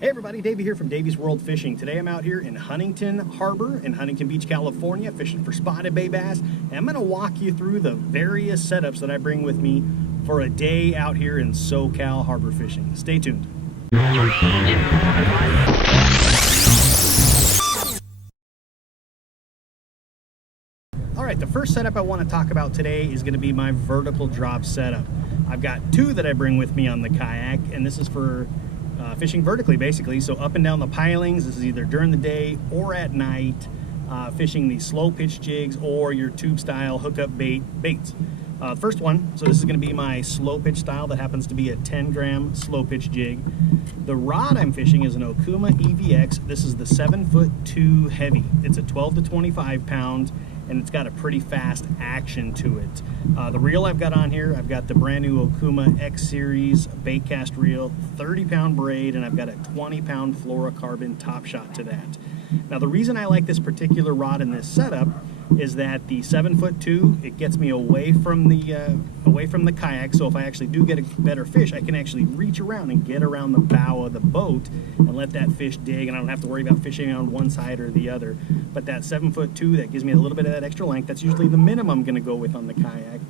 Hey everybody, Davey here from Davey's World Fishing. Today I'm out here in Huntington Harbor in Huntington Beach, California, fishing for spotted bay bass. And I'm going to walk you through the various setups that I bring with me for a day out here in SoCal harbor fishing. Stay tuned. Alright, the first setup I want to talk about today is going to be my vertical drop setup. I've got two that I bring with me on the kayak, and this is for fishing vertically basically, so up and down the pilings. This is either during the day or at night, fishing these slow pitch jigs or your tube style hookup baits. First one, so this is going to be my slow pitch style that happens to be a 10-gram slow pitch jig. The rod I'm fishing is an Okuma AIGS. This is the 7'2" heavy. It's a 12 to 25 pounds, and it's got a pretty fast action to it. The reel I've got on here, I've got the brand new OkumaXSeries bait cast reel, 30-pound braid, and I've got a 20-pound fluorocarbon top shot to that. Now the reason I like this particular rod in this setup is that the 7'2", it gets me away from the kayak, so if I actually do get a better fish, I can actually reach around and get around the bow of the boat and let that fish dig, and I don't have to worry about fishing on one side or the other. But that 7'2", that gives me a little bit of that extra length. That's usually the minimum I'm going to go with on the kayak.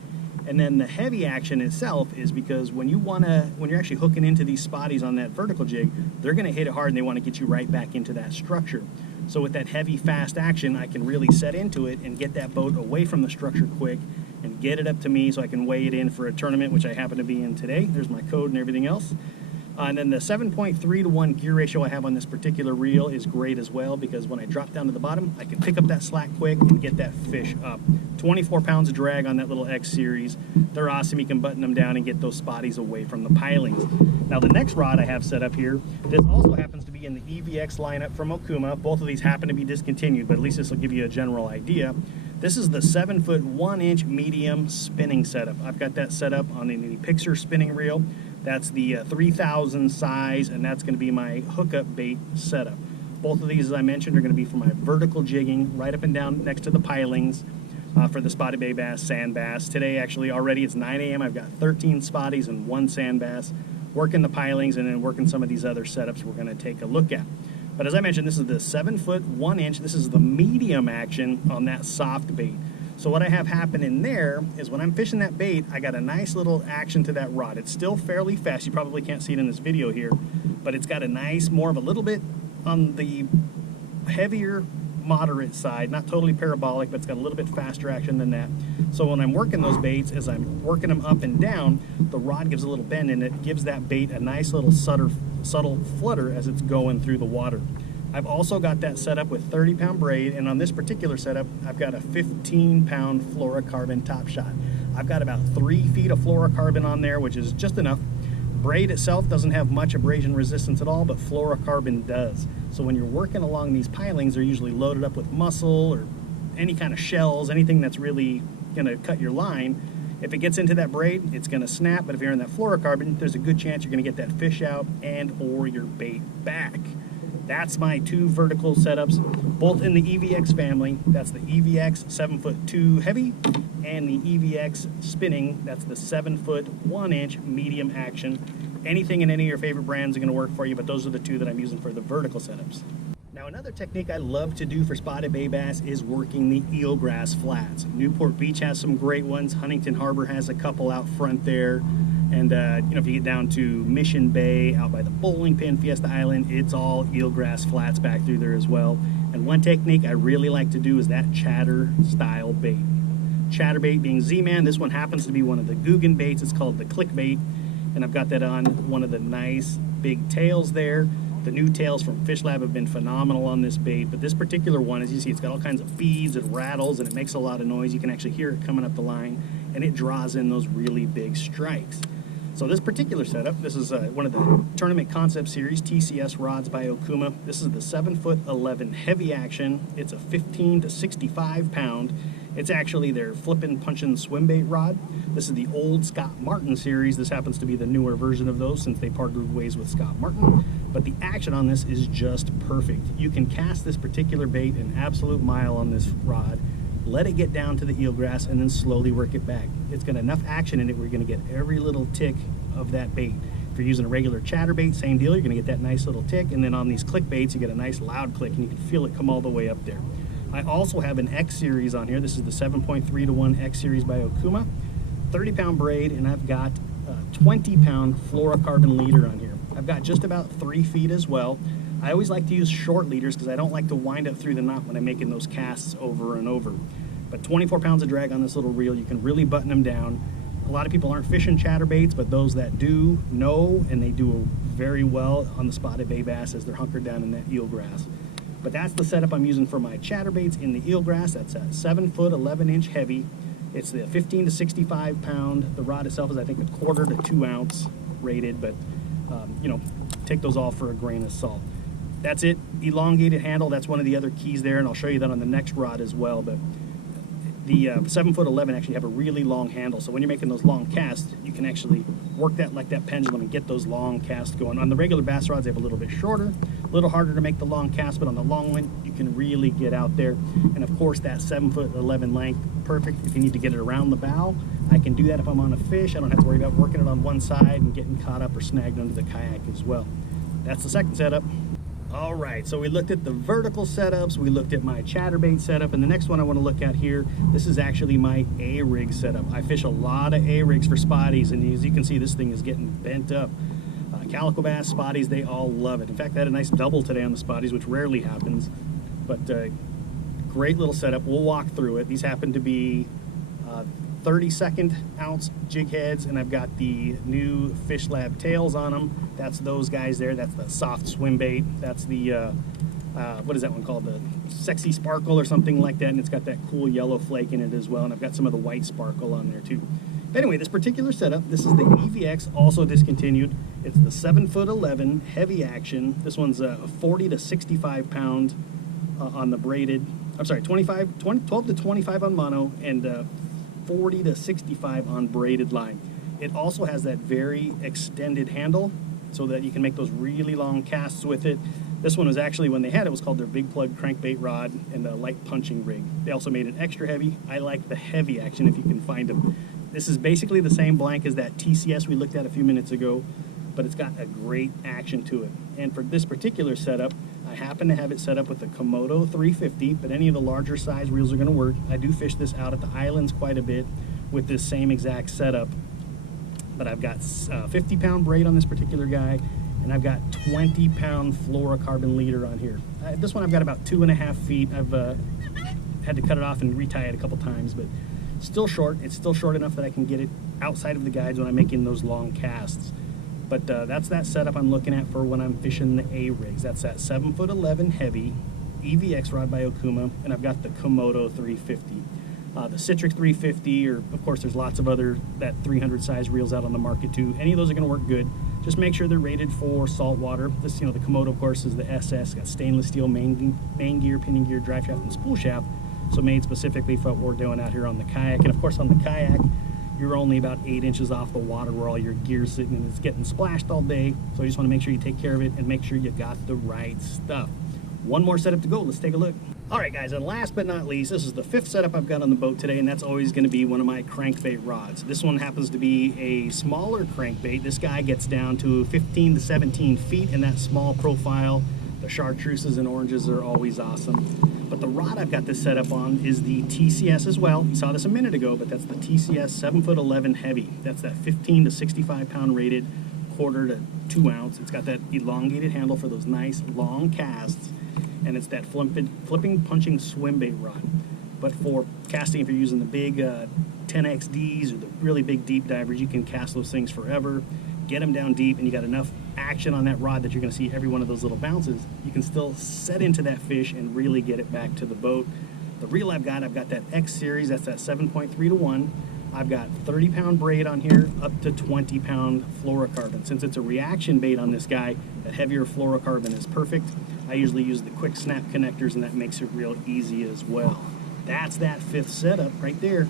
And then the heavy action itself is because when you're actually hooking into these spotties on that vertical jig, they're going to hit it hard and they want to get you right back into that structure. So with that heavy, fast action, I can really set into it and get that boat away from the structure quick and get it up to me so I can weigh it in for a tournament, which I happen to be in today. There's my code and everything else. And then the 7.3 to 1 gear ratio I have on this particular reel is great as well, because when I drop down to the bottom, I can pick up that slack quick and get that fish up. 24 pounds of drag on that little X series. They're awesome. You can button them down and get those spotties away from the pilings. Now the next rod I have set up here, this also happens to be in the EVX lineup from Okuma. Both of these happen to be discontinued, but at least this will give you a general idea. This is the 7'1" medium spinning setup. I've got that set up on the Pixar spinning reel. That's the 3000 size, and that's going to be my hookup bait setup. Both of these, as I mentioned, are going to be for my vertical jigging right up and down next to the pilings for the spotted bay bass, sand bass. Today, actually, already it's 9 a.m. I've got 13 spotties and 1 sand bass, working the pilings and then working some of these other setups we're going to take a look at. But as I mentioned, this is the 7'1". This is the medium action on that soft bait. So what I have happening there is when I'm fishing that bait, I got a nice little action to that rod. It's still fairly fast. You probably can't see it in this video here, but it's got a nice, more of a little bit on the heavier, moderate side, not totally parabolic, but it's got a little bit faster action than that. So when I'm working those baits, as I'm working them up and down, the rod gives a little bend and it gives that bait a nice little subtle flutter as it's going through the water. I've also got that set up with 30-pound braid, and on this particular setup, I've got a 15-pound fluorocarbon top shot. I've got about 3 feet of fluorocarbon on there, which is just enough. Braid itself doesn't have much abrasion resistance at all, but fluorocarbon does. So when you're working along these pilings, they're usually loaded up with mussel or any kind of shells, anything that's really going to cut your line. If it gets into that braid, it's going to snap, but if you're in that fluorocarbon, there's a good chance you're going to get that fish out and or your bait back. That's my two vertical setups, both in the EVX family. That's the EVX 7'2" heavy, and the EVX spinning. That's the 7'1" medium action. Anything in any of your favorite brands are going to work for you, but those are the two that I'm using for the vertical setups. Now another technique I love to do for spotted bay bass is working the eelgrass flats. Newport Beach has some great ones. Huntington Harbor has a couple out front there. And you know, if you get down to Mission Bay, out by the bowling pin, Fiesta Island, it's all eelgrass flats back through there as well. And one technique I really like to do is that chatter style bait. Chatterbait being Z-Man. This one happens to be one of the Guggen baits. It's called the click bait. And I've got that on one of the nice big tails there. The new tails from Fish Lab have been phenomenal on this bait, but this particular one, as you see, it's got all kinds of beads, it rattles, and it makes a lot of noise. You can actually hear it coming up the line, and it draws in those really big strikes. So this particular setup, this is one of the Tournament Concept Series TCS rods by Okuma. This is the 7'11" heavy action. It's a 15 to 65 pound. It's actually their flippin' punchin' swim bait rod. This is the old Scott Martin series. This happens to be the newer version of those since they parted ways with Scott Martin. But the action on this is just perfect. You can cast this particular bait an absolute mile on this rod, let it get down to the eelgrass, and then slowly work it back. It's got enough action in it where you're going to get every little tick of that bait. If you're using a regular chatterbait, same deal, you're gonna get that nice little tick, and then on these click baits, you get a nice loud click, and you can feel it come all the way up there. I also have an X series on here. This is the 7.3 to 1 X series by Okuma, 30-pound braid, and I've got a 20-pound fluorocarbon leader on here. I've got just about 3 feet as well. I always like to use short leaders because I don't like to wind up through the knot when I'm making those casts over and over. But 24 pounds of drag on this little reel, you can really button them down. A lot of people aren't fishing chatterbaits, but those that do know, and they do very well on the spotted bay bass as they're hunkered down in that eelgrass. But that's the setup I'm using for my chatterbaits in the eelgrass. That's a 7-foot, 11-inch heavy. It's the 15 to 65 pound. The rod itself is, I think, a 1/4 to 2 ounce rated, but you know, take those all for a grain of salt. That's it. Elongated handle, that's one of the other keys there, and I'll show you that on the next rod as well. But the 7'11" actually have a really long handle, so when you're making those long casts, you can actually work that like that pendulum and get those long casts going. On the regular bass rods, they have a little bit shorter, a little harder to make the long cast, but on the long one, you can really get out there. And of course, that 7'11" length, perfect if you need to get it around the bow. I can do that if I'm on a fish. I don't have to worry about working it on one side and getting caught up or snagged under the kayak as well. That's the second setup. All right, so we looked at the vertical setups, we looked at my chatterbait setup, and the next one I want to look at here, this is actually my A-rig setup. I fish a lot of A-rigs for spotties, and as you can see, this thing is getting bent up. Calico bass, spotties, they all love it. In fact, I had a nice double today on the spotties, which rarely happens, but great little setup. We'll walk through it. These happen to be 32nd ounce jig heads, and I've got the new Fish Lab tails on them. That's those guys there. That's the soft swim bait. That's the what is that one called, the Sexy Sparkle or something like that, and it's got that cool yellow flake in it as well, and I've got some of the white sparkle on there too. But anyway, this particular setup, this is the EVX, also discontinued. It's the 7'11" heavy action. This one's 40 to 65 pound on the braided, I'm sorry, 12 to 25 on mono, and 40 to 65 on braided line. It also has that very extended handle so that you can make those really long casts with it. This one was actually, when they had it, was called their Big Plug crankbait rod and a light punching rig. They also made it extra heavy. I like the heavy action if you can find them. This is basically the same blank as that TCS we looked at a few minutes ago, but it's got a great action to it. And for this particular setup, I happen to have it set up with the Komodo 350, but any of the larger size reels are going to work. I do fish this out at the islands quite a bit with this same exact setup, but I've got 50-pound braid on this particular guy, and I've got 20-pound fluorocarbon leader on here. This one I've got about 2.5 feet. I've had to cut it off and retie it a couple times, but still short. It's still short enough that I can get it outside of the guides when I'm making those long casts. But that's that setup I'm looking at for when I'm fishing the A-rigs. That's that 7'11" heavy EVX rod by Okuma, and I've got the Komodo 350. The Citrix 350, or of course there's lots of other that 300 size reels out on the market too. Any of those are going to work good. Just make sure they're rated for saltwater. This, the Komodo, of course, is the SS. Got stainless steel main gear, pinion gear, drive shaft, and spool shaft. So made specifically for what we're doing out here on the kayak. And of course on the kayak, you're only about 8 inches off the water where all your gear's sitting, and it's getting splashed all day. So you just want to make sure you take care of it and make sure you got the right stuff. One more setup to go. Let's take a look. All right, guys, and last but not least, this is the 5th setup I've got on the boat today, and that's always going to be one of my crankbait rods. This one happens to be a smaller crankbait. This guy gets down to 15 to 17 feet in that small profile. The chartreuses and oranges are always awesome. But the rod I've got this set up on is the TCS as well. You saw this a minute ago, but that's the TCS 7'11" heavy. That's that 15 to 65 pound rated, 1/4 to 2 ounce. It's got that elongated handle for those nice long casts, and it's that flipping punching swim bait rod. But for casting, if you're using the big 10XDs or the really big deep divers, you can cast those things forever, get them down deep, and you got enough action on that rod that you're going to see every one of those little bounces. You can still set into that fish and really get it back to the boat. The reel I've got that X series. That's that 7.3 to 1. I've got 30-pound braid on here, up to 20-pound fluorocarbon. Since it's a reaction bait on this guy, that heavier fluorocarbon is perfect. I usually use the quick snap connectors, and that makes it real easy as well. That's that 5th setup right there.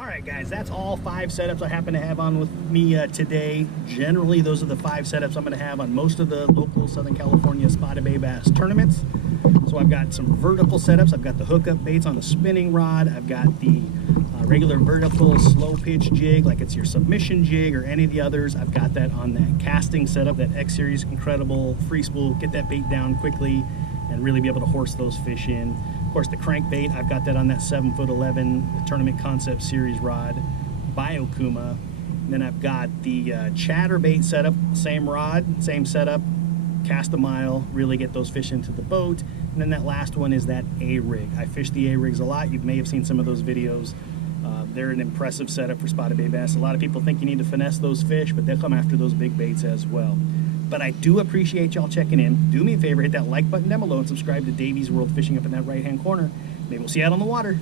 Alright guys, that's all 5 setups I happen to have on with me today. Generally, those are the 5 setups I'm going to have on most of the local Southern California Spotty bass tournaments. So I've got some vertical setups. I've got the hookup baits on a spinning rod. I've got the regular vertical slow pitch jig, like it's your submission jig or any of the others. I've got that on that casting setup, that X Series incredible free spool, get that bait down quickly and really be able to horse those fish in. Of course, the crankbait, I've got that on that 7'11" Tournament Concept Series rod by Okuma. And then I've got the Chatterbait setup, same rod, same setup, cast a mile, really get those fish into the boat. And then that last one is that A-rig. I fish the A-rigs a lot. You may have seen some of those videos. They're an impressive setup for spotted bass. A lot of people think you need to finesse those fish, but they'll come after those big baits as well. But I do appreciate y'all checking in. Do me a favor, hit that like button down below and subscribe to Davy's World Fishing up in that right-hand corner. Maybe we'll see you out on the water.